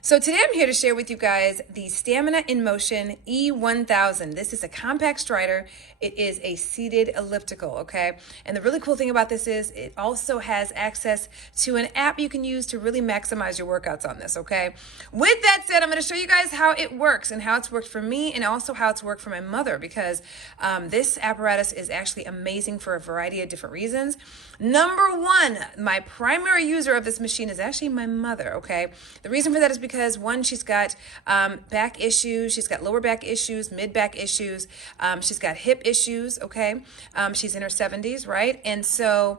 So today I'm here to share with you guys the Stamina in Motion E1000. This is a compact strider. It is a seated elliptical, okay? And the really cool thing about this is it also has access to an app you can use to really maximize your workouts on this, okay? With that said, I'm going to show you guys how it works and how it's worked for me and also how it's worked for my mother because this apparatus is actually amazing for a variety of different reasons. Number one, my primary user of this machine is actually my mother, okay? The reason for that is because one, she's got back issues, she's got lower back issues, mid back issues, she's got hip issues, okay? She's in her 70s, right? And so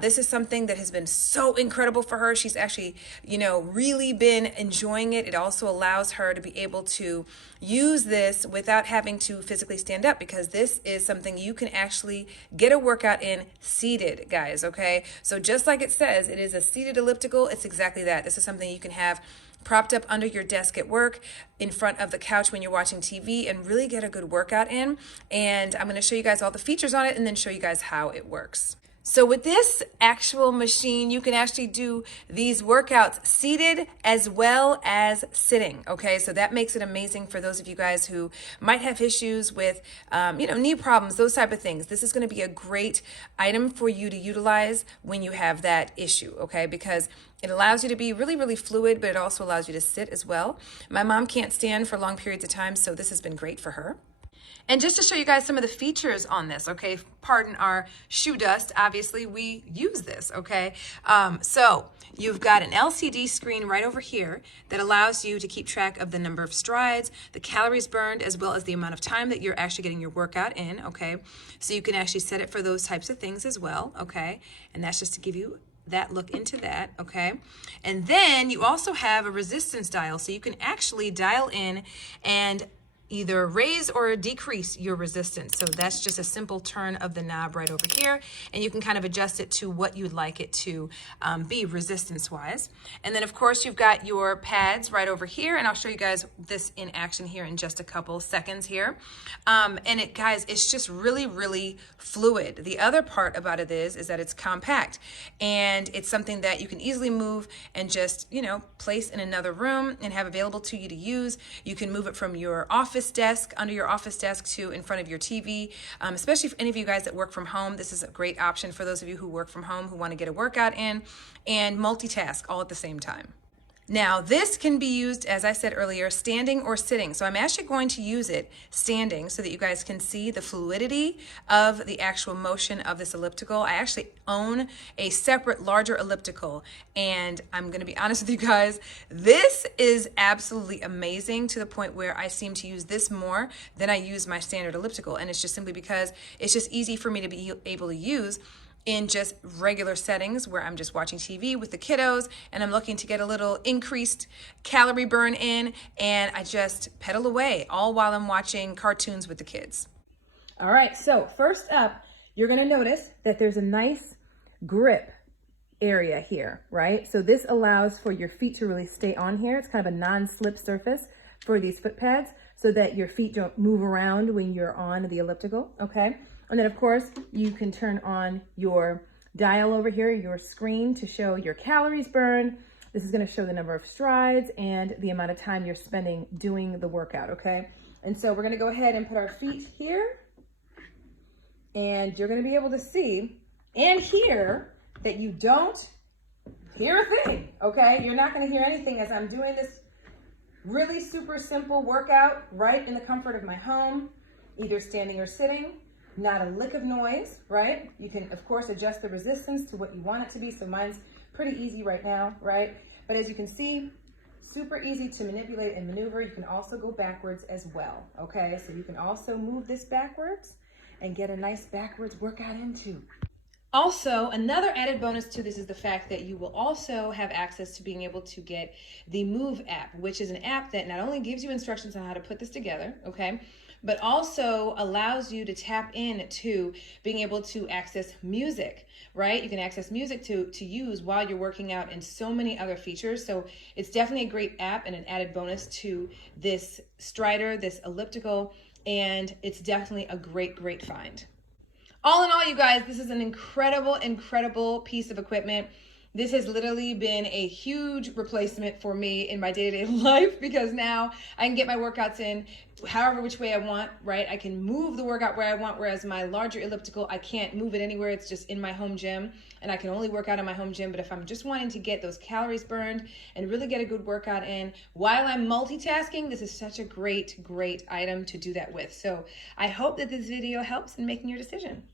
this is something that has been so incredible for her. She's actually, really been enjoying it. It also allows her to be able to use this without having to physically stand up because this is something you can actually get a workout in seated, guys, okay? So just like it says, it is a seated elliptical. It's exactly that. This is something you can have propped up under your desk at work, in front of the couch when you're watching TV, and really get a good workout in. And I'm going to show you guys all the features on it and then show you guys how it works. So with this actual machine, you can actually do these workouts seated as well as sitting, okay? So that makes it amazing for those of you guys who might have issues with, knee problems, those type of things. This is going to be a great item for you to utilize when you have that issue, okay? Because it allows you to be really, really fluid, but it also allows you to sit as well. My mom can't stand for long periods of time, so this has been great for her. And just to show you guys some of the features on this, okay, pardon our shoe dust, obviously we use this, okay? So you've got an LCD screen right over here that allows you to keep track of the number of strides, the calories burned, as well as the amount of time that you're actually getting your workout in, okay? So you can actually set it for those types of things as well, okay? And that's just to give you that look into that, okay? And then you also have a resistance dial, so you can actually dial in and either raise or decrease your resistance. So that's just a simple turn of the knob right over here, and you can kind of adjust it to what you'd like it to be resistance-wise. And then of course you've got your pads right over here, and I'll show you guys this in action here in just a couple seconds here. And it, guys, it's just really, really fluid. The other part about it is that it's compact, and it's something that you can easily move and just, place in another room and have available to you to use. You can move it from your office desk, under your office desk, to in front of your TV, especially for any of you guys that work from home. This is a great option for those of you who work from home, who want to get a workout in and multitask all at the same time. Now, this can be used, as I said earlier, standing or sitting. So I'm actually going to use it standing so that you guys can see the fluidity of the actual motion of this elliptical. I actually own a separate, larger elliptical, and I'm going to be honest with you guys, this is absolutely amazing to the point where I seem to use this more than I use my standard elliptical. And it's just simply because it's just easy for me to be able to use in just regular settings where I'm just watching TV with the kiddos and I'm looking to get a little increased calorie burn in, and I just pedal away all while I'm watching cartoons with the kids. All right, so first up, you're gonna notice that there's a nice grip area here, right? So this allows for your feet to really stay on here. It's kind of a non-slip surface for these foot pads so that your feet don't move around when you're on the elliptical, okay? And then of course, you can turn on your dial over here, your screen, to show your calories burned. This is gonna show the number of strides and the amount of time you're spending doing the workout, okay? And so we're gonna go ahead and put our feet here, and you're gonna be able to see and hear that you don't hear a thing, okay? You're not gonna hear anything as I'm doing this really super simple workout right in the comfort of my home, either standing or sitting. Not a lick of noise, right? You can, of course, adjust the resistance to what you want it to be. So mine's pretty easy right now, right? But as you can see, super easy to manipulate and maneuver. You can also go backwards as well, okay? So you can also move this backwards and get a nice backwards workout in too. Also, another added bonus to this is the fact that you will also have access to being able to get the Move app, which is an app that not only gives you instructions on how to put this together, okay, but also allows you to tap in to being able to access music, right? You can access music to use while you're working out, and so many other features. So it's definitely a great app and an added bonus to this strider, this elliptical, and it's definitely a great, great find. All in all, you guys, this is an incredible, incredible piece of equipment. This has literally been a huge replacement for me in my day-to-day life, because now I can get my workouts in however which way I want, right? I can move the workout where I want, whereas my larger elliptical, I can't move it anywhere. It's just in my home gym, and I can only work out in my home gym. But if I'm just wanting to get those calories burned and really get a good workout in while I'm multitasking, this is such a great item to do that with. So I hope that this video helps in making your decision.